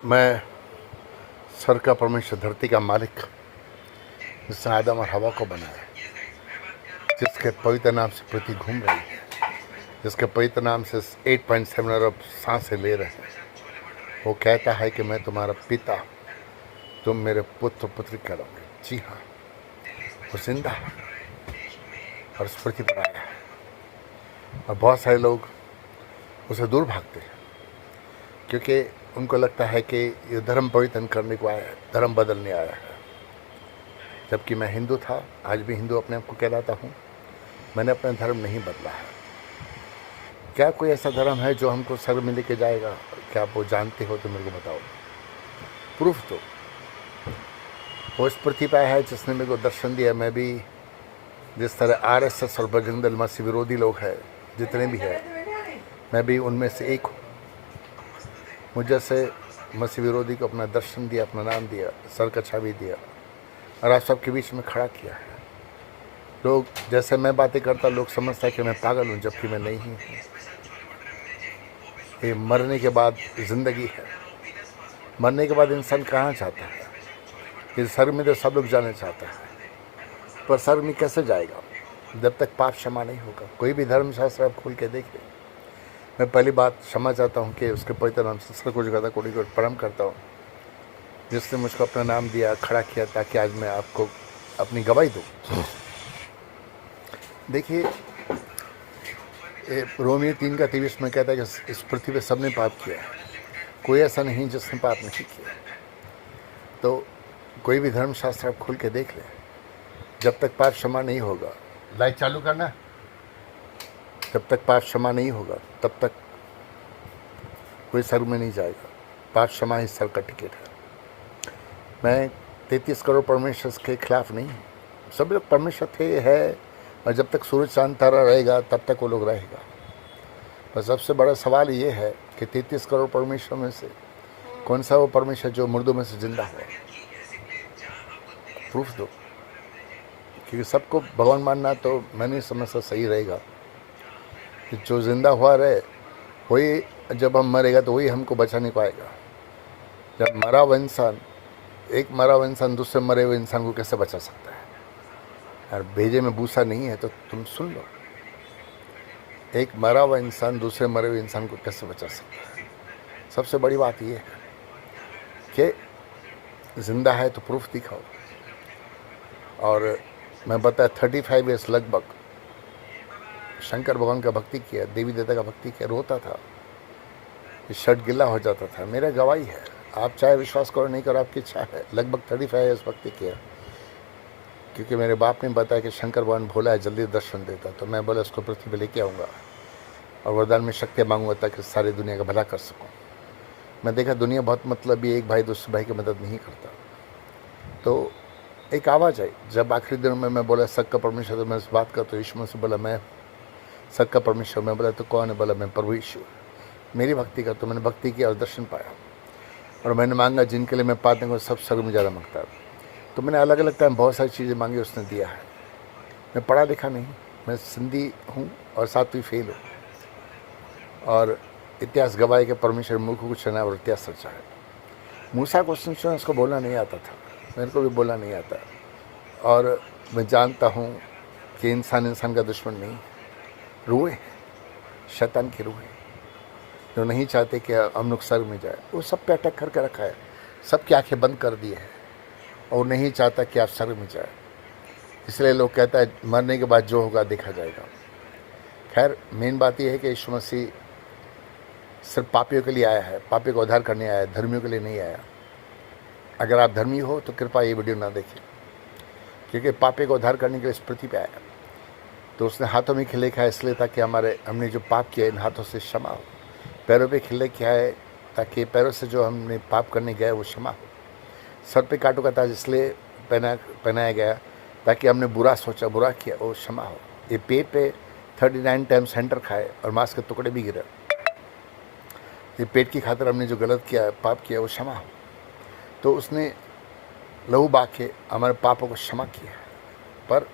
मैं स्वर का परमेश्वर, धरती का मालिक, जिसने आदम और हवा को बनाया, जिसके पवित्र नाम से पृथ्वी घूम रही है, जिसके पवित्र नाम से 8.7 अरब सांसें ले रहे हैं, वो कहता है कि मैं तुम्हारा पिता, तुम मेरे पुत्र पुत्री कहलाओगे। जी हाँ, वो जिंदा है और उस पृथ्वी पर आया है। और बहुत सारे लोग उसे दूर भागते हैं क्योंकि उनको लगता है कि ये धर्म परिवर्तन करने को आया है, धर्म बदलने आया है। जबकि मैं हिंदू था, आज भी हिंदू अपने आप को कहलाता हूँ। मैंने अपना धर्म नहीं बदला है। क्या कोई ऐसा धर्म है जो हमको स्वर्ग में लेके जाएगा? क्या आप वो जानते हो तो मेरे को बताओ, प्रूफ दो। वो इस पृथ्वी पर है जिसने मेरे को दर्शन दिया। मैं भी जिस तरह RSS और बजरंग दल मसीह विरोधी लोग हैं, जितने भी हैं, मैं भी उनमें से एक हूँ। मुझे से मसीह विरोधी को अपना दर्शन दिया, अपना नाम दिया, सर का छवि दिया और आप सबके बीच में खड़ा किया है। लोग जैसे मैं बातें करता, लोग समझता है कि मैं पागल हूँ, जबकि मैं नहीं हूँ। ये मरने के बाद ज़िंदगी है। मरने के बाद इंसान कहाँ जाता है? ये स्वर्ग में तो सब लोग जाना चाहता है, पर स्वर्ग में कैसे जाएगा जब तक पाप क्षमा नहीं होगा? कोई भी धर्मशास्त्र आप खोल के देख लें। मैं पहली बात क्षमा चाहता हूँ कि उसके पवित्र नाम से सर कुछ गदा कोड़ी को प्रणाम करता हूँ, जिसने मुझको अपना नाम दिया, खड़ा किया, ताकि आज मैं आपको अपनी गवाही दूँ। देखिए, रोमियो 3:23 में कहता है कि इस पृथ्वी पे सबने पाप किया है, कोई ऐसा नहीं जिसने पाप नहीं किया। तो कोई भी धर्मशास्त्र आप खोल के देख लें, जब तक पाप क्षमा नहीं होगा, लाइट चालू करना, जब तक पाप क्षमा नहीं होगा तब तक कोई स्वर्ग में नहीं जाएगा। पाप क्षमा ही स्वर्ग का टिकट है। मैं 33 करोड़ परमेश्वर के खिलाफ नहीं हूँ। सब लोग परमेश्वर थे, है, और जब तक सूरज चांद तारा रहेगा तब तक वो लोग रहेगा। पर सबसे बड़ा सवाल ये है कि 33 करोड़ परमेश्वर में से कौन सा वो परमेश्वर जो मुर्दों में से जिंदा हुआ? प्रूफ दो। क्योंकि सबको भगवान मानना तो मैं नहीं समझता सही रहेगा कि जो जिंदा हुआ रहे, वही जब हम मरेगा तो वही हमको बचा नहीं पाएगा। जब मरा हुआ इंसान, एक मरा हुआ इंसान दूसरे मरे हुए इंसान को कैसे बचा सकता है? और भेजे में भूसा नहीं है तो तुम सुन लो, एक मरा हुआ इंसान दूसरे मरे हुए इंसान को कैसे बचा सकता है? सबसे बड़ी बात यह है कि जिंदा है तो प्रूफ दिखाओ। और मैं बताया 35 ईयर्स लगभग शंकर भगवान का भक्ति किया, देवी देवता का भक्ति किया, रोता था, शर्ट गिला हो जाता था। मेरा गवाही है, आप चाहे विश्वास करो नहीं करो, आपकी इच्छा है। लगभग 35 ईयर्स भक्ति किया, क्योंकि मेरे बाप ने बताया कि शंकर भगवान भोला है, जल्दी दर्शन देता। तो मैं बोला उसको पृथ्वी पर लेके आऊँगा और वरदान में शक्तियाँ मांगूंगा ताकि सारी दुनिया का भला कर सकूँ। मैं देखा दुनिया बहुत मतलबी, एक भाई दूसरे भाई की मदद नहीं करता। तो एक आवाज़ आई जब आखिरी दिनों में मैं बोला सबका परमेश्वर, तो मैं इस बात का तो यीशु से बोला मैं सबका परमेश्वर। मैं बोला तो कौन है? बोला मैं प्रभु यीशु। मेरी भक्ति का तो मैंने भक्ति किया और दर्शन पाया, और मैंने मांगा जिनके लिए मैं पाते को सब स्वर्ग में ज़्यादा मांगता। तो मैंने अलग अलग टाइम बहुत सारी चीज़ें मांगी, उसने दिया है। मैं पढ़ा लिखा नहीं, मैं सिंधी हूँ और 7वीं फेल हूँ, और इतिहास गवाह के परमेश्वर मूर्ख को चुना और इतिहास सच्चा है। मूसा को सुना, उसको बोलना नहीं आता था, मेरे को भी बोलना नहीं आता। और मैं जानता हूँ कि इंसान का दुश्मन नहीं, रूह है, शैतान की रूह है, जो नहीं चाहते कि हम लोग स्वर्ग में जाए। वो सब पे अटैक करके रखा है, सबकी आंखें बंद कर दी है, और नहीं चाहता कि आप स्वर्ग में जाए। इसलिए लोग कहता है मरने के बाद जो होगा देखा जाएगा। खैर, मेन बात यह है कि यीशु मसीह सिर्फ पापियों के लिए आया है, पापी को उद्धार करने आया है, धर्मियों के लिए नहीं आया। अगर आप धर्मी हो तो कृपया ये वीडियो ना देखें, क्योंकि पापी को उद्धार करने के लिए इस पृथ्वी पे आया। तो उसने हाथों में खिले खाया इसलिए ताकि हमने जो पाप किया इन हाथों से क्षमा हो। पैरों पे खिले किया है ताकि पैरों से जो हमने पाप करने गए वो क्षमा हो। सर पे कांटों का ताज इसलिए पहनाया गया ताकि हमने बुरा सोचा, बुरा किया, वो क्षमा हो। ये पेट पे 39 टाइम सेंटर खाए और मांस के टुकड़े भी गिरे, ये पेट की खातिर हमने जो गलत किया, पाप किया, वो क्षमा हो। तो उसने लहू बहा के हमारे पापों को क्षमा किया है। पर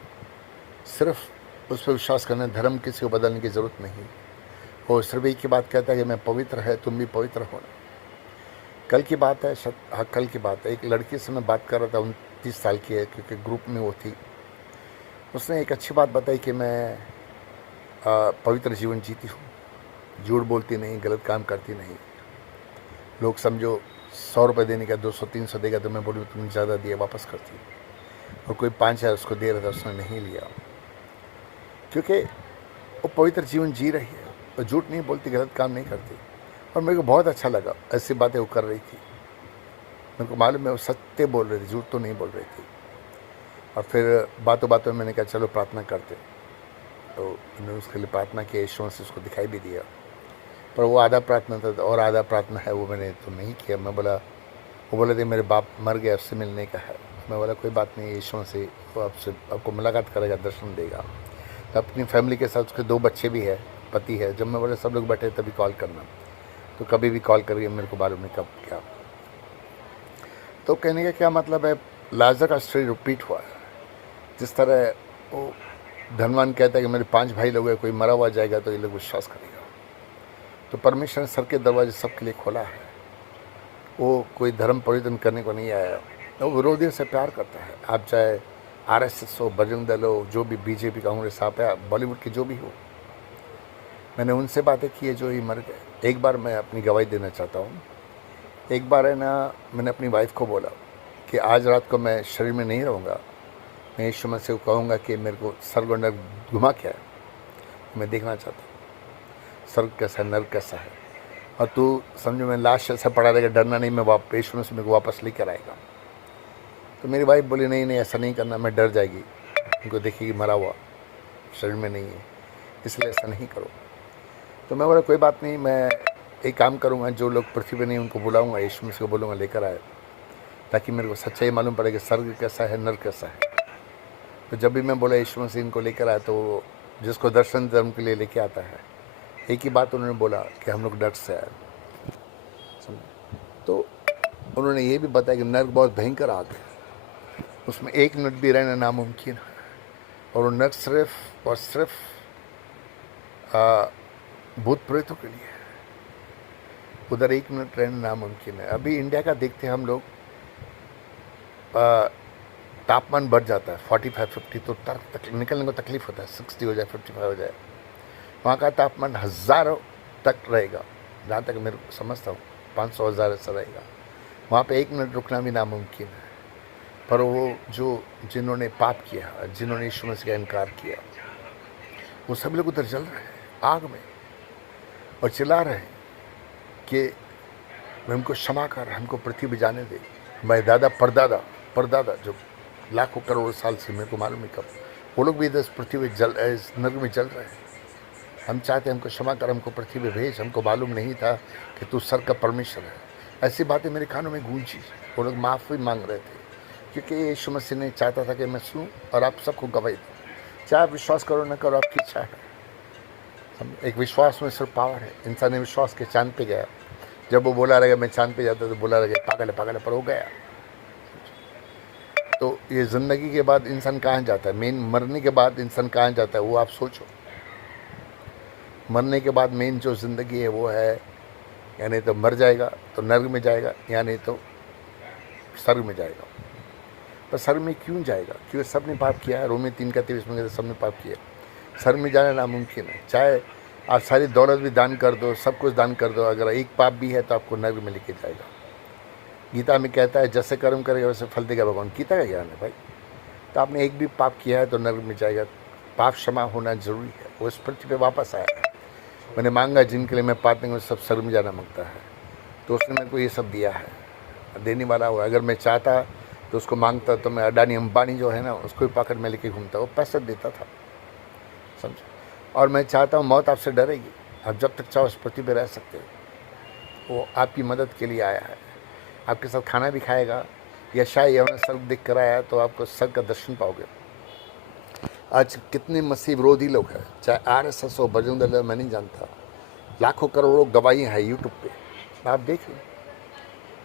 सिर्फ उस पर विश्वास करना, धर्म किसी को बदलने की ज़रूरत नहीं। वो सिर्फ एक की बात कहता है कि मैं पवित्र है, तुम भी पवित्र हो। कल की बात है, हाँ कल की बात है, एक लड़की से मैं बात कर रहा था, 29 साल की है, क्योंकि ग्रुप में वो थी। उसने एक अच्छी बात बताई कि मैं पवित्र जीवन जीती हूँ, झूठ बोलती नहीं, गलत काम करती नहीं। लोग समझो 100 रुपये देने का 200-300 देगा तो मैं बोलूँ तुमने ज़्यादा दिया, वापस करती। और कोई 5,000 उसको दे रहा था, उसने नहीं लिया, क्योंकि वो पवित्र जीवन जी रही है, वो झूठ नहीं बोलती, गलत काम नहीं करती। और मेरे को बहुत अच्छा लगा, ऐसी बातें वो कर रही थी। मेरे को मालूम है वो सत्य बोल रही थी, झूठ तो नहीं बोल रही थी। और फिर बातों बातों में मैंने कहा चलो प्रार्थना करते, तो मैंने उसके लिए प्रार्थना की, ईश्वर से उसको दिखाई भी दिया। पर वो आधा प्रार्थना था और आधा प्रार्थना है वो मैंने तो नहीं किया। मैं बोला, वो बोले थे मेरे बाप मर गया, उससे मिलने का है। मैं बोला कोई बात नहीं, ईश्वर से वो आपको मुलाकात करेगा, दर्शन देगा। तो अपनी फैमिली के साथ, उसके 2 बच्चे भी है, पति है। जब मैं बोला सब लोग बैठे तभी कॉल करना, तो कभी भी कॉल करिए, मेरे को मालूम नहीं कब क्या। तो कहने का क्या मतलब है, लाजर का स्टोरी रिपीट हुआ है। जिस तरह वो धनवान कहता है कि मेरे 5 भाई लोग हैं, कोई मरा हुआ जाएगा तो ये लोग विश्वास करेगा। तो परमेश्वर ने सर के दरवाजे सबके लिए खोला है। वो कोई धर्म परिवर्तन करने को नहीं आया, वो विरोधियों से प्यार करता है। आप चाहे RSS हो, बजरंग दल हो, जो भी BJP कांग्रेस, आप बॉलीवुड के जो भी हो, मैंने उनसे बातें की है जो ही मर गए। एक बार मैं अपनी गवाही देना चाहता हूँ। एक बार है ना, मैंने अपनी वाइफ को बोला कि आज रात को मैं शरीर में नहीं रहूँगा, मैं यीशु मसीह को कहूँगा कि मेरे को स्वर्ग और नर्क घुमा क्या है, मैं देखना चाहता हूँ स्वर्ग कैसा है, नर्क कैसा है। और तू समझो मैं लाश ऐसा पड़ा रहेगा, डरना नहीं, मैं यीशु मसीह मेरे को वापस लेकर आएगा। तो मेरी वाइफ बोली नहीं नहीं ऐसा नहीं करना, मैं डर जाएगी, उनको देखेगी मरा हुआ, शरीर में नहीं है, इसलिए ऐसा नहीं करो। तो मैं बोला कोई बात नहीं, मैं एक काम करूँगा, जो लोग पृथ्वी पर नहीं उनको बुलाऊँगा, यीशु मसीह को बोलूँगा लेकर आए, ताकि मेरे को सच्चाई मालूम पड़े कि स्वर्ग कैसा है, नर्क कैसा है। तो जब भी मैं बोला यीशु मसीह इनको लेकर आया, तो जिसको दर्शन धर्म के लिए लेके आता है, एक ही बात उन्होंने बोला कि हम लोग डर से आए। तो उन्होंने ये भी बताया कि नर्क बहुत भयंकर आग है, उसमें 1 मिनट भी रहना नामुमकिन है। और वो नर्क सिर्फ और सिर्फ भूत प्रेतों के लिए, उधर 1 मिनट रहना नामुमकिन है। अभी इंडिया का देखते हैं हम लोग, तापमान बढ़ जाता है 45-50, तो निकलने को तकलीफ होता है, 60 हो जाए, 55 हो जाए। वहाँ का तापमान 1000 तक रहेगा, जहाँ तक मेरे को समझता हूँ 500-1000 ऐसा रहेगा। वहाँ पे 1 मिनट रुकना भी नामुमकिन है। पर वो जिन्होंने पाप किया, जिन्होंने यीशु मसीह का इनकार किया, वो सब लोग उधर जल रहे हैं आग में और चिल्ला रहे हैं कि हमको क्षमा कर, हमको पृथ्वी पर जाने दे। मैं दादा परदादा जो लाखों करोड़ साल से, मेरे को मालूम नहीं कब, वो लोग भी इधर पृथ्वी में नर्क में जल रहे हैं। हम चाहते हमको क्षमा कर, हमको पृथ्वी में भेज, हमको मालूम नहीं था कि तू स्वर्ग का परमेश्वर है। ऐसी बातें मेरे कानों में गूंजी। वो लोग माफ़ी मांग रहे थे, क्योंकि यीशु मसीह ने चाहता था कि मैं सुनूं और आप सबको गवाही दूं। चाहे आप विश्वास करो ना करो, आपकी इच्छा है। एक विश्वास में सिर्फ पावर है। इंसान ने विश्वास के चांद पे गया, जब वो बोला रहेगा मैं चांद पे जाता तो बोला रहेगा पागल है, पर हो गया। तो ये ज़िंदगी के बाद इंसान कहाँ जाता है, मेन मरने के बाद इंसान कहाँ जाता है, वो आप सोचो। मरने के बाद मेन जो ज़िंदगी है वो है, या नहीं तो मर जाएगा तो नर्क में जाएगा, या नहीं तो स्वर्ग में जाएगा। पर स्वर्ग में क्यों जाएगा? क्योंकि सब ने पाप किया है। रोमी 3:23 में सब ने पाप किया। स्वर्ग में जाना नामुमकिन है। चाहे आप सारी दौलत भी दान कर दो, सब कुछ दान कर दो, अगर एक पाप भी है तो आपको नर्क में लेके जाएगा। गीता में कहता है जैसे कर्म करेगा वैसे फल देगा भगवान। गीता का ज्ञान है भाई। तो आपने एक भी पाप किया है तो नर्क में जाएगा। पाप क्षमा होना जरूरी है। वो इस पृथ्वी पे वापस आया। मैंने मांगा जिनके लिए मैं पाप नहीं, सब स्वर्ग में जाना मांगता है, तो उसने मेरे को ये सब दिया है, देने वाला हुआ। अगर मैं चाहता तो उसको मांगता तो मैं अडानी अंबानी जो है ना, उसको भी पॉकेट में लेके घूमता, वो पैसा देता था, समझो। और मैं चाहता हूँ मौत आपसे डरेगी, आप जब तक चाहो उस पृथ्वी पर रह सकते हो। वो आपकी मदद के लिए आया है, आपके साथ खाना भी खाएगा। या शायद यमुना स्वर्ग दिख कर आया तो आपको स्वर्ग का दर्शन पाओगे। आज कितने मसीह विरोधी लोग हैं, चाहे RSS हो, बजरंग दल हो, मैं नहीं जानता, लाखों करोड़ों गवाहियाँ हैं यूट्यूब पे, आप देखिए।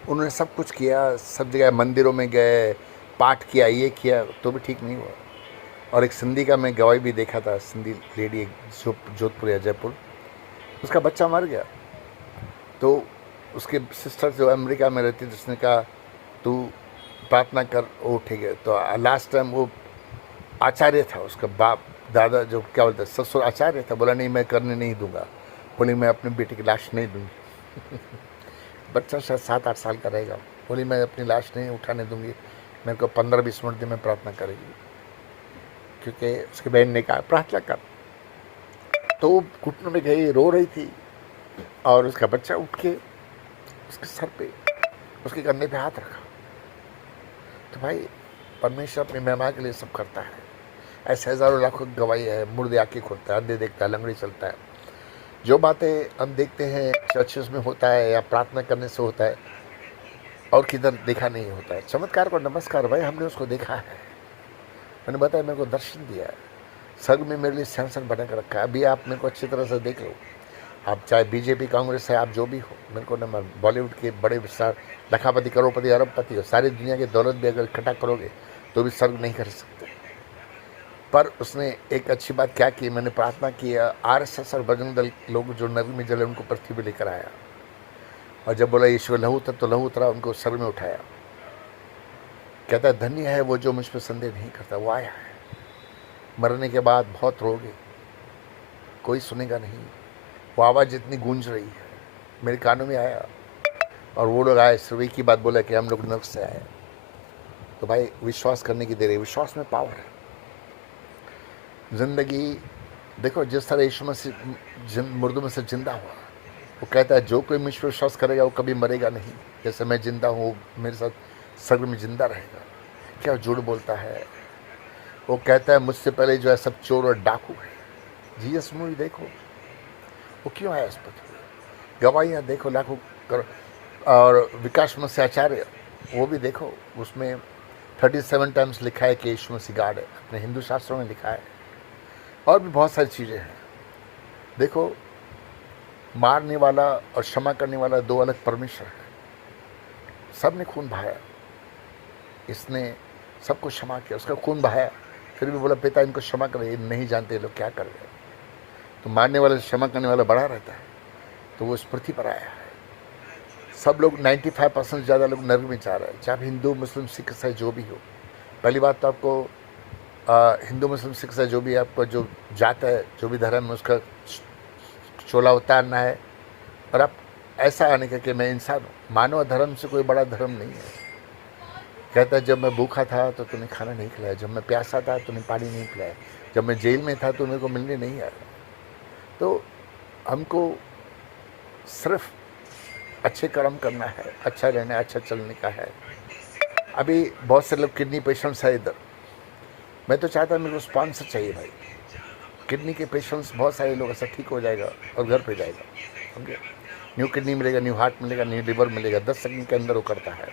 उन्होंने सब कुछ किया, सब जगह मंदिरों में गए, पाठ किया, ये किया, तो भी ठीक नहीं हुआ। और एक सिंधी का मैं गवाही भी देखा था, सिंधी लेडी, एक जोधपुर या जयपुर, उसका बच्चा मर गया। तो उसकी सिस्टर जो अमेरिका में रहती थी उसने कहा तू प्रार्थना कर, वो उठे गए। तो लास्ट टाइम वो आचार्य था, उसका बाप दादा जो क्या बोलते ससुर आचार्य था, बोला नहीं मैं करने नहीं दूंगा। बोली मैं अपनी बेटी की लाश नहीं दूंगी। बच्चा शायद 7-8 साल का रहेगा। बोली मैं अपनी लाश नहीं उठाने दूंगी, मेरे को 15-20 मिनट दिन में प्रार्थना करेगी, क्योंकि उसकी बहन ने कहा प्रार्थना कर। तो वो घुटनों में गई, रो रही थी, और उसका बच्चा उठ के उसके सर पे, उसके कंधे पे हाथ रखा। तो भाई परमेश्वर अपनी महिमा के लिए सब करता है। ऐसे हज़ारों लाखों की गवाही है। मुर्दे आँखें खोलता है, अंधे देखता है, लंगड़ी चलता है। जो बातें हम देखते हैं चर्चेस में होता है या प्रार्थना करने से होता है, और किधर देखा नहीं होता है। चमत्कार को नमस्कार भाई, हमने उसको देखा है। मैंने बताया, मेरे को दर्शन दिया है, स्वर्ग में मेरे लिए सिंहासन बना कर रखा है। अभी आप मेरे को अच्छी तरह से देख लो, आप चाहे बीजेपी कांग्रेस है, आप जो भी हो, मेरे को न बॉलीवुड के बड़े स्टार लखापति करोड़पति अरबपति हो, सारी दुनिया की दौलत भी अगर इकट्ठा करोगे तो भी स्वर्ग नहीं कर सकते। पर उसने एक अच्छी बात क्या की, मैंने प्रार्थना की, RSS और बजरंग दल लोग जो नदी में जले उनको पृथ्वी पर लेकर आया, और जब बोला ईश्वर लहू उतर तो लहू उतरा, उनको स्वर्ग में उठाया। कहता है धन्य है वो जो मुझ पर संदेह नहीं करता। वो आया है, मरने के बाद बहुत रोगे, कोई सुनेगा नहीं। वो आवाज़ इतनी गूंज रही है, मेरे कानों में आया, और वो लोग आए, सिर्फ एक ही बात बोला कि हम लोग नर्क से आए। तो भाई विश्वास करने की देर है, विश्वास में पावर है। जिंदगी देखो, जिस तरह यीशु मसीह मुर्दों में से जिंदा हुआ, वो कहता है जो कोई मुझ पर विश्वास करेगा वो कभी मरेगा नहीं। जैसे मैं जिंदा हूँ, मेरे साथ स्वर्ग में जिंदा रहेगा। क्या झूठ बोलता है? वो कहता है मुझसे पहले जो है सब चोर और डाकू है। जीसस मूवी देखो, वो क्यों आया इस पृथ्वी। गवाहियाँ देखो लाखों करोड़। और विकास मसीह आचार्य, वो भी देखो, उसमें 37 टाइम्स लिखा है कि यीशु मसीह गॉड है, अपने हिंदू शास्त्रों में लिखा है। और भी बहुत सारी चीज़ें हैं। देखो, मारने वाला और क्षमा करने वाला दो अलग परमेश्वर है। सब ने खून बहाया, इसने सबको क्षमा किया, उसका खून बहाया, फिर भी बोला पिता इनको क्षमा करे, ये नहीं जानते ये लोग क्या कर रहे हैं। तो मारने वाले से क्षमा करने वाला बड़ा रहता है, तो वो इस पृथ्वी पर आया है। सब लोग 95% ज़्यादा लोग नरक में जा रहे हैं, चाहे हिंदू मुस्लिम सिख ईसाई जो भी हो। पहली बात तो आपको हिंदू मुस्लिम सिख ईसाई जो भी है, आपको जो जात है, जो भी धर्म है, उसका चोला उतारना है। और आप ऐसा आने का कि मैं इंसान हूँ। मानव धर्म से कोई बड़ा धर्म नहीं है। कहता है जब मैं भूखा था तो तूने खाना नहीं खिलाया, जब मैं प्यासा था तूने पानी नहीं पिलाया, जब मैं जेल में था तो मेरे को मिलने नहीं आया। तो हमको सिर्फ अच्छे कर्म करना है, अच्छा रहना है, अच्छा चलने का है। अभी बहुत से लोग किडनी पेशेंट्स है इधर, मैं तो चाहता मेरे को स्पॉन्सर चाहिए भाई। किडनी के पेशेंट्स बहुत सारे लोग ऐसा ठीक हो जाएगा और घर पे जाएगा, समझे। न्यू किडनी मिलेगा, न्यू हार्ट मिलेगा, न्यू लिवर मिलेगा। 10 सेकंड के अंदर वो करता है।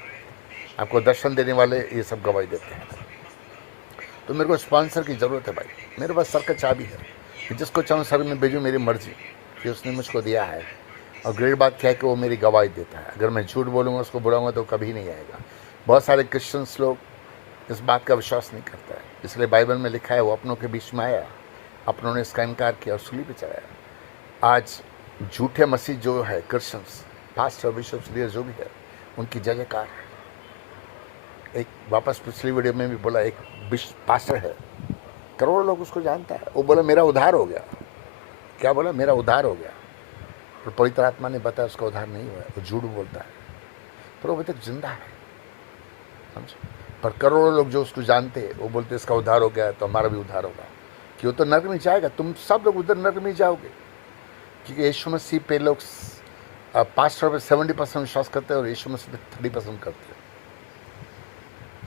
आपको दर्शन देने वाले ये सब गवाही देते हैं। तो मेरे को स्पॉन्सर की ज़रूरत है भाई। मेरे पास सर का चाबी है, जिसको चाहूँ सर में भेजूँ, मेरी मर्जी कि उसने मुझको दिया है। और ग्रेट बात क्या है कि वो मेरी गवाही देता है। अगर मैं झूठ बोलूँगा, उसको बुलाऊँगा तो कभी नहीं आएगा। बहुत सारे क्रिश्चियंस लोग इस बात का विश्वास नहीं करता है, इसलिए बाइबल में लिखा है वो अपनों के बीच में आया, अपनों ने इसका इनकार किया और सूली पे चढ़ाया। आज झूठे मसीह जो है, क्रिश्चियंस, पास्टर, बिशप्स, लीडर जो भी है, उनकी जय जयकार है। एक वापस पिछली वीडियो में भी बोला, एक पास्टर है, करोड़ों लोग उसको जानता है, वो बोला मेरा उद्धार हो गया। क्या बोला? मेरा उद्धार हो गया। पर पवित्र आत्मा ने बताया उसका उद्धार नहीं हुआ है, वो झूठ बोलता है, पर वो अभी तक जिंदा है, समझे। पर करोड़ों लोग जो उसको जानते हैं वो बोलते इसका उद्धार हो गया तो हमारा भी उद्धार होगा। कि वो तो नरक में जाएगा, तुम सब लोग उधर नरक में जाओगे। क्योंकि यीशु मसीह पे लोग पास्टर पे 70% विश्वास करते हैं और यीशु मसीह पे 30% करते हैं,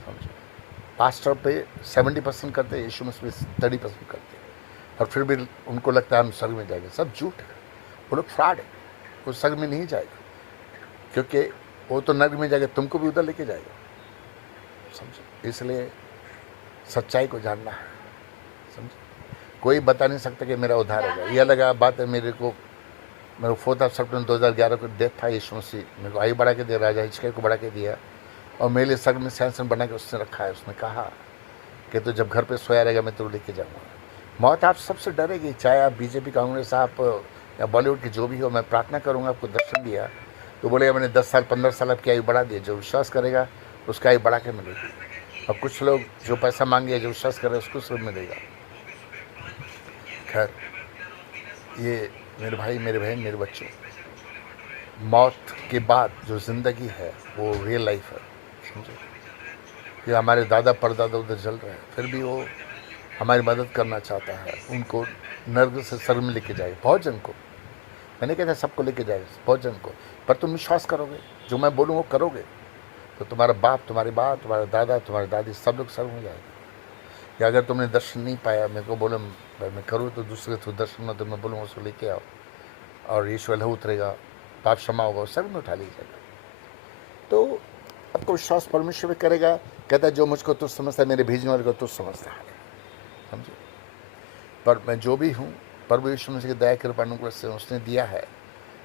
समझे। पास्टर पे 70% करते हैं, यीशु मसीह पे 30% करते हैं, और फिर भी उनको लगता है हम स्वर्ग में जाएंगे। सब झूठ है, वो लोग फ्रॉड है। वो स्वर्ग में नहीं जाएगा, क्योंकि वो तो नरक में जाएगा, तुमको भी उधर लेके जाएगा, समझे। इसलिए सच्चाई को जानना है, समझे। कोई बता नहीं सकता कि मेरा उद्धार होगा। यह लगा बात है। मेरे को 4 सितंबर 2011 को डेथ था। यीशु मसीह मेरे को आयु बढ़ा के दिया, राजा हिचके को बढ़ा के दिया, और मेरे लिए स्वर्ग में सिंहासन बना के उसने रखा है। उसने कहा कि तो जब घर पे सोया रहेगा मैं तो लेके जाऊँगा। मौत आप सबसे डरेगी, चाहे आप बीजेपी कांग्रेस आप या बॉलीवुड के जो भी हो। मैं प्रार्थना करूँगा, आपको दर्शन दिया, तो बोलेगा मैंने 10 साल 15 साल आपकी आयु बढ़ा दी। जो विश्वास करेगा उसका आयु बढ़ा के मिलेगी। और कुछ लोग जो पैसा मांगे, जो विश्वास करे उसको सब मिलेगा। खैर, ये मेरे भाई, मेरे बहन, मेरे बच्चों, मौत के बाद जो ज़िंदगी है वो रियल लाइफ है, समझो। कि हमारे दादा परदादा उधर जल रहे हैं, फिर भी वो हमारी मदद करना चाहता है। उनको नर्क से स्वर्ग में लेके जाए, बहुत जन को। मैंने कहता सबको लेके जाए, बहुत जन को। पर तुम विश्वास करोगे, जो मैं बोलूँ वो करोगे, तो तुम्हारा बाप, तुम्हारी माँ, तुम्हारा दादा, तुम्हारी दादी, सब लोग स्वर्ग में जाएंगे। या अगर तुमने दर्शन नहीं पाया, मेरे को बोलो मैं करूँ तो दूसरे थ्रू दर्शन में, तो मैं बोलूँ उसको लेके आओ, और यीशु लहू उतरेगा, पाप क्षमा होगा, स्वर्ग में उठा लीजिएगा। तो आपको विश्वास परमेश्वर में करेगा। कहता है जो मुझको तुझ समझता है, मेरे भेजने वाले को तुझ समझता है, समझे। पर मैं जो भी हूँ, प्रभु यीशु मसीह की दया कृपा अनुग्रह से उसने दिया है,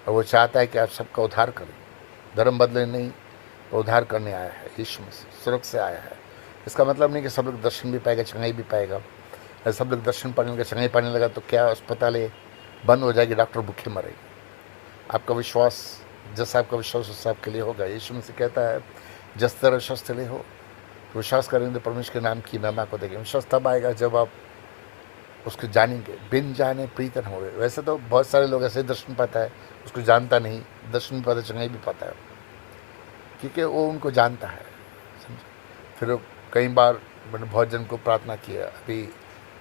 और वो चाहता है कि आप सबका उद्धार करें। धर्म बदले नहीं, वो उद्धार करने आया है। यीशु मसीह स्वर्ग से आया है। इसका मतलब नहीं कि सब लोग दर्शन भी पाएगा, चंगाई भी पाएगा। अगर सब लोग दर्शन पाने लगा, चंगाई पाने लगा, तो क्या अस्पतालें बंद हो जाएगी, डॉक्टर भूखे मरेंगे। आपका विश्वास, जैसा आपका विश्वास उससे आपके लिए होगा। यीशु मसीह कहता है जिस तरह विश्वास चले हो, तो विश्वास करेंगे तो परमेश्वर के नाम की महिमा को देखेंगे। विश्वास तब आएगा जब आप उसको जानेंगे। बिन जाने प्रीतन हो गए। वैसे तो बहुत सारे लोग ऐसे दर्शन पाता है, उसको जानता नहीं, दर्शन भी पाता है, चंगाई भी पाता है, क्योंकि वो उनको जानता है, समझे। फिर कई बार मैंने बहुत जन को प्रार्थना किया। अभी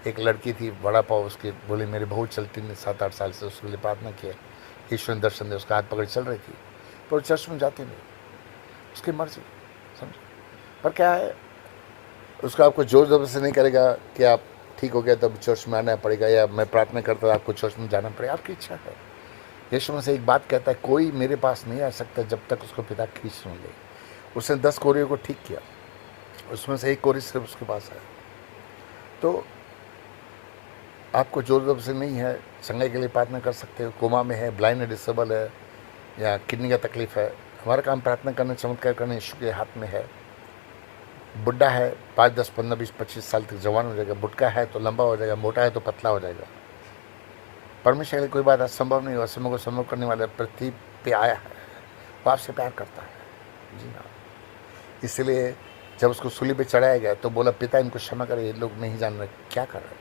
एक लड़की थी, बड़ा पाव उसकी, बोली मेरी बहू चलती नहीं 7-8 साल से, उसके लिए प्रार्थना किया, ईश्वर ने दर्शन दे। उसका हाथ पकड़ चल रही थी, पर चर्च में जाती नहीं, उसकी मर्जी, समझे। पर क्या है, उसको आपको जोर जबरदस्ती नहीं करेगा कि आप ठीक हो गया तो अब चर्च में आना पड़ेगा, या मैं प्रार्थना करता हूँ आपको चर्च में जाना पड़ेगा, आपकी इच्छा है। यीशु मसीह एक बात कहता है, कोई मेरे पास नहीं आ सकता जब तक उसको पिता खींच न ले। उसने 10 कोरियों को ठीक किया, उसमें से एक कोरी सिर्फ उसके पास है। तो आपको जोर जबरदस्ती नहीं है, चंगाई के लिए प्रार्थना कर सकते हो। कोमा में है, ब्लाइंड है, डिसेबल है, या किडनी का तकलीफ है, हमारा काम प्रार्थना करना, चमत्कार करना यीशु के हाथ में है। बुढ़ा है, 5, 10, 15, 20, 25 साल तक जवान हो जाएगा। बुढ़का है तो लंबा हो जाएगा, मोटा है तो पतला हो जाएगा। परमेश्वर के लिए कोई बात असंभव नहीं हो। असंभव को संभव करने वाले पृथ्वी पे आया है, वो आपसे प्यार करता है, जी हाँ। इसलिए जब उसको सूली पे चढ़ाया गया तो बोला पिता इनको क्षमा करे, ये लोग नहीं जान रहे क्या कर रहे।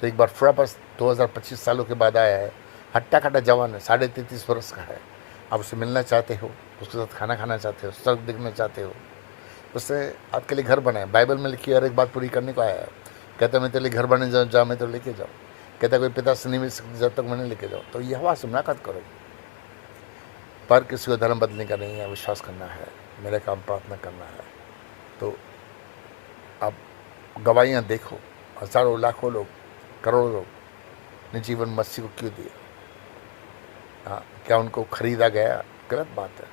तो एक बार फिर बस 2025 सालों के बाद आया है, हट्टा कट्टा जवान है, 33.5 वर्ष का है। आप उससे मिलना चाहते हो, उसके साथ खाना खाना चाहते हो, स्वर्ग देखना चाहते हो, उसने आपके लिए घर बनाया। बाइबल में लिखी हर एक बात पूरी करने को आया है। कहता मैं तेरे लिए घर बने जा मैं तो लेके जाऊँ। कहता कोई पिता से नहीं मिल सकती जब तक मैंने लेके जाऊँ। तो यहोवा से मुलाकात करो। पर किसी को धर्म बदलने का नहीं है, विश्वास करना है, मेरा काम प्रार्थना करना है। तो आप गवाहियाँ देखो, हज़ारों लाखों लोग, करोड़ों लोग ने जीवन मसीह को क्यों दिया। हाँ, क्या उनको खरीदा गया? गलत बात है।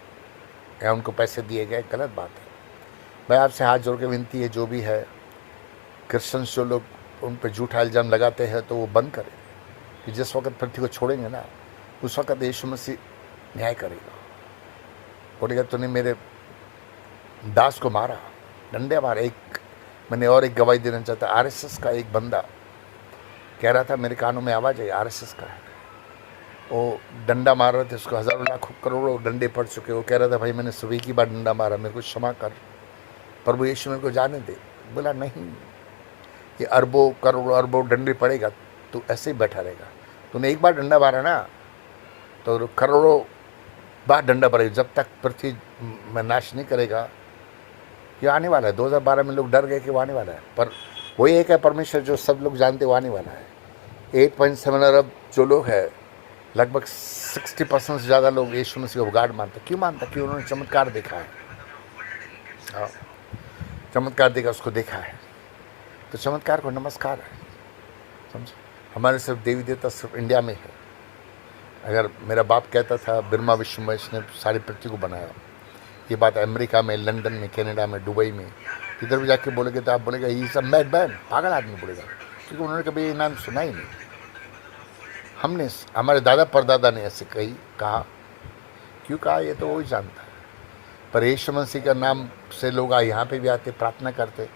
क्या उनको पैसे दिए गए? गलत बात है। मैं आपसे हाथ जोड़ के विनती है, जो भी है क्रिश्चियंस जो लोग उन पर झूठा इल्ज़ाम लगाते हैं, तो वो बंद करें। कि जिस वक्त पृथ्वी को छोड़ेंगे ना, उस वक्त यीशु मसीह न्याय करेगा। बोलेगा तूने मेरे दास को मारा, डंडे मारा। एक मैंने और एक गवाही देना चाहता। आरएसएस का एक बंदा कह रहा था, मेरे कानों में आवाज़ आई, आरएसएस का है, वो डंडा मार रहे थे, उसको हज़ारों लाखों करोड़ों डंडे पड़ चुके। वो कह रहा था भाई मैंने सुबह की बार डंडा मारा, मेरे को क्षमा कर, प्रभु यीशु मेरे को जाने दे। बोला नहीं, ये अरबों करोड़ों अरबों डंडे पड़ेगा, तू ऐसे ही बैठा रहेगा। तूने एक बार डंडा मारा ना, तो करोड़ों बार डंडा पड़ेगा, जब तक पृथ्वी में नाश नहीं करेगा। ये आने वाला है। 2012 में लोग डर गए कि वो आने वाला है, पर वही एक है परमेश्वर जो सब लोग जानते वो आने वाला है। 8.7 अरब जो लोग हैं, लगभग 60% से ज़्यादा लोग यीशु मसीह को गॉड मानते। क्यों मानता? क्योंकि उन्होंने चमत्कार देखा है। हाँ, चमत्कार देखा, उसको देखा है। तो चमत्कार को नमस्कार है, समझो। हमारे सिर्फ देवी देवता सिर्फ इंडिया में है। अगर मेरा बाप कहता था ब्रह्मा विष्णु महेश ने सारी पृथ्वी को बनाया, ये बात अमेरिका में, लंदन में, कनाडा में, दुबई में, इधर भी जाके बोलेंगे तो आप बोलेगा ये सब मैड मैन, पागल आदमी बोलेगा, क्योंकि उन्होंने कभी ये नाम सुना ही नहीं। हमने, हमारे दादा परदादा ने ऐसे कहा। क्यों कहा ये तो वही जानता है। पर यीशु मसीह का नाम से लोग यहाँ पे भी आते, प्रार्थना करते,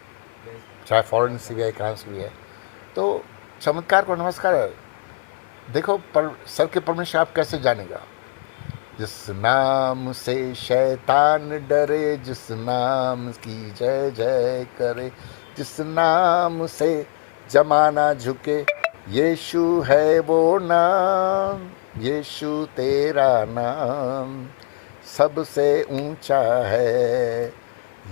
चाहे फॉरेन से भी आए, कहाँ से भी है। तो चमत्कार को नमस्कार है। देखो, पर सर के परमेश्वर आप कैसे जानेगा? जिस नाम से शैतान डरे, जिस नाम की जय जय करे, जिस नाम से जमाना झुके, यीशु है वो नाम, यीशु तेरा नाम सबसे ऊंचा है,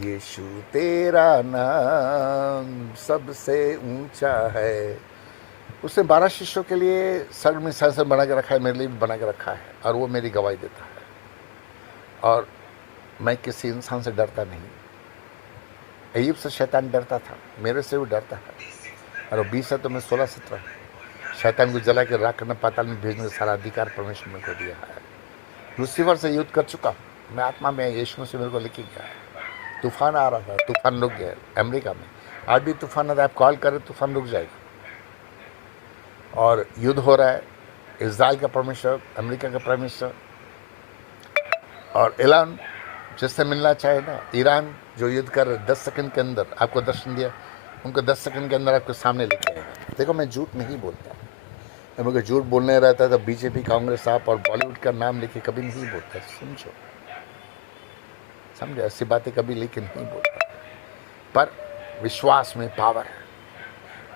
यीशु तेरा नाम सबसे ऊंचा है। उसने 12 शिष्यों के लिए स्वर्ग में सिंहासन बना के रखा है, मेरे लिए भी बना के रखा है, और वो मेरी गवाही देता है। और मैं किसी इंसान से डरता नहीं। अय्यूब से शैतान डरता था, मेरे से भी डरता है। और 20 है तो मैं 16-17। शैतान को जला के राख करना, पाताल में भेजने का सारा अधिकार परमेश्वर ने को दिया है। लूसीफर से युद्ध कर चुका हूँ मैं आत्मा में। यीशु से मेरे को लेके गया। तूफान आ रहा था, तूफान रुक गया अमेरिका में। आज भी तूफान आता है, आप कॉल करें तूफान रुक जाएगा। और युद्ध हो रहा है, इजराइल का परमेश्वर, अमेरिका का प्राइम मिनिस्टर और ईरान जिससे मिलना चाहे ना, ईरान जो युद्ध कर 10 सेकंड के अंदर आपको दर्शन दिया, उनको 10 सेकंड के अंदर आपके सामने लेके आएगा। देखो मैं झूठ नहीं बोलता, मैं मुझे झूठ बोलने रहता है तो बीजेपी, कांग्रेस आप और बॉलीवुड का नाम लेके कभी नहीं बोलता। समझो ऐसी बातें कभी लेके नहीं बोलता। पर विश्वास में पावर है,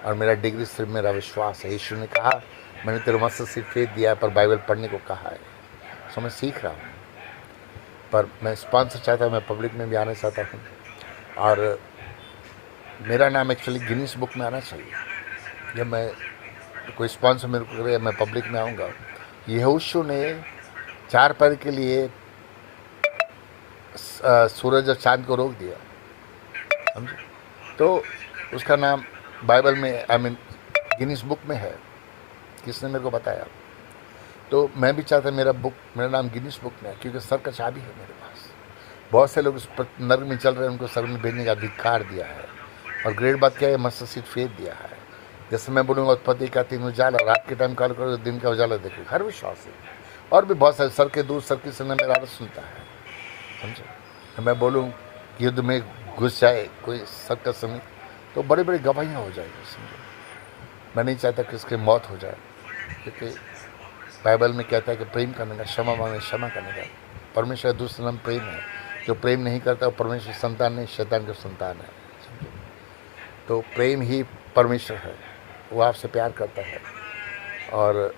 और मेरा डिग्री सिर्फ मेरा विश्वास है। यीशु ने कहा मैंने तेरे मस्जिद से फेथ दिया है, पर बाइबल पढ़ने को कहा है। सो मैं सीख रहा हूँ, पर मैं स्पॉन्सर चाहता हूँ, मैं पब्लिक में भी आना चाहता हूँ। और मेरा नाम एक्चुअली गिनीज बुक में आना चाहिए। जब मैं कोई स्पॉन्सर मेरे को करे, मैं पब्लिक में आऊँगा। यहोशू ने 4 पैर के लिए सूरज और चांद को रोक दिया, समझे? तो उसका नाम बाइबल में, आई मीन गिनीज बुक में है। किसने मेरे को बताया? तो मैं भी चाहता मेरा नाम गिनीज बुक में है, क्योंकि सर का चाबी है मेरे पास। बहुत से लोग उस पर नर्क में चल रहे हैं, उनको सर में भेजने का अधिकार दिया है। और ग्रेट बात क्या है, मस्जिद सीट फेथ दिया है। जैसे मैं बोलूँगा उत्पत्ति का 3 उजाला, रात के टाइम कॉल करो, दिन का उजाला देखो, हर विश्वास है। और भी बहुत सारे सर के दूर सर की समय मेरा आवाज़ सुनता है, समझे? मैं बोलूँ युद्ध में घुस जाए कोई सर का समय, तो बड़ी बड़ी गवाहियाँ हो जाएगी, समझो? मैं नहीं चाहता कि इसकी मौत हो जाए, क्योंकि बाइबल में कहता है कि प्रेम करने का, क्षमा मांगने क्षमा करने का। परमेश्वर का दूसरा नाम प्रेम है। जो प्रेम नहीं करता वो परमेश्वर संतान नहीं, शैतान का संतान है, समझो? तो प्रेम ही परमेश्वर है, वो आपसे प्यार करता है और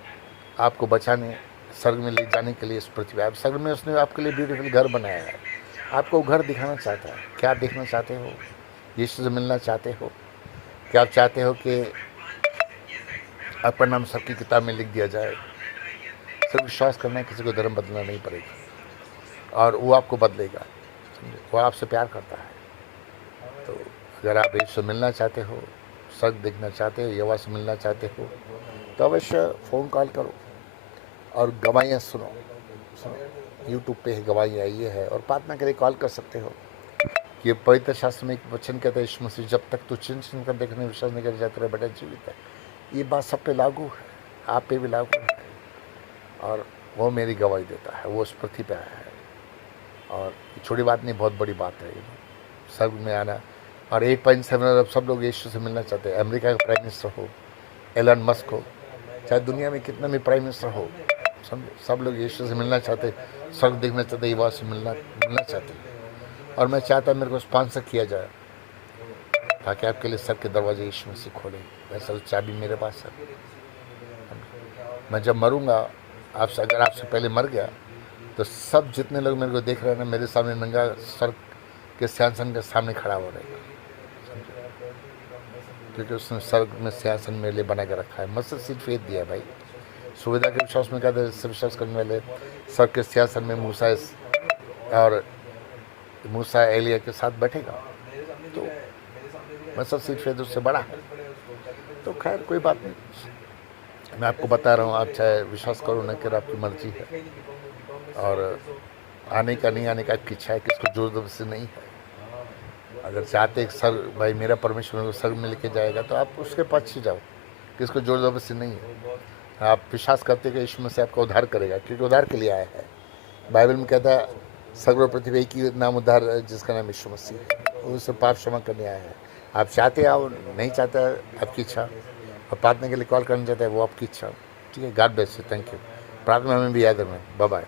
आपको बचाने, स्वर्ग में ले जाने के लिए इस पृथ्वी आप स्वर्ग में उसने आपके लिए ब्यूटीफुल घर बनाया है। आपको घर दिखाना चाहता है। क्या आप देखना चाहते हो? यीशु से मिलना चाहते हो? क्या आप चाहते हो कि आपका नाम सबकी किताब में लिख दिया जाए? सिर्फ विश्वास करना है, किसी को धर्म बदलना नहीं पड़ेगा, और वो आपको बदलेगा, समझे? वो आपसे प्यार करता है। तो अगर आप यीशु से मिलना चाहते हो, स्वर्ग देखना चाहते हो, यहोवा से मिलना चाहते हो, तो अवश्य फ़ोन कॉल करो और गवाहियाँ सुनो। यूट्यूब पे गवाहियाँ ये है, और प्रार्थना के लिए कॉल कर सकते हो। कि पवित्र शास्त्र में एक वचन कहता है, यीशु मसीह जब तक तू चिन्ह कर देखने विश्वास नहीं कर जाता, बेटा जीवित है। ये बात सब पे लागू है, आप पे भी लागू है, और वो मेरी गवाही देता है। वो उस पृथ्वी पे आया है, और छोटी बात नहीं, बहुत बड़ी बात है स्वर्ग में आना। और 8.7 अरब सब लोग यीशु से मिलना चाहते हैं। अमेरिका का प्राइम मिनिस्टर हो, एलन मस्क हो, चाहे दुनिया में कितना भी प्राइम मिनिस्टर हो, सब लोग यीशु से मिलना चाहते, स्वर्ग देखना चाहते, युवा से मिलना चाहते। और मैं चाहता मेरे को स्पॉन्सर किया जाए, ताकि आपके लिए सर के दरवाजे यीशु मसीह खोले। वैसा चाबी मेरे पास है। मैं जब मरूंगा, आपसे अगर आपसे पहले मर गया, तो सब जितने लोग मेरे को देख रहे हैं ना, मेरे सामने नंगा स्वर्ग के सिंहासन के सामने खड़ा हो रहेगा, क्योंकि उसने स्वर्ग में सिंहासन मेरे लिए बना के रखा है। मस्जिद सीट फेथ दिया है भाई। सुविधा के विश्वास में कहते हैं, विश्वास करने वाले स्वर्ग के सिंहासन में मूसा एलिया के साथ बैठेगा। तो मस्जिद सीट फेथ उससे बड़ा है। तो खैर कोई बात नहीं, मैं आपको बता रहा हूँ, आप चाहे विश्वास करो न करो, आपकी मर्जी है। और आने का नहीं आने का आपकी इच्छा है, किसको जोर जबरदस्ती नहीं है। अगर चाहते सर भाई मेरा परमेश्वर को स्वर्ग में लेके जाएगा, तो आप उसके पक्ष जाओ, किसको जोर जबरदस्ती नहीं है। आप विश्वास करते कि यीशु मसीह आपका उद्धार करेगा, क्योंकि उद्धार के लिए आया है। बाइबल में कहता है सर्व पृथ्वी एक ही नाम उद्धार जिसका नाम यीशु मसीह है, उससे पाप क्षमा करने आया है। आप चाहते आओ, नहीं चाहते आपकी इच्छा, और प्रार्थना के लिए कॉल करना चाहते हैं, वो आपकी इच्छा। ठीक है, God bless you, thank you. प्रार्थना में भी याद रखना। Bye bye.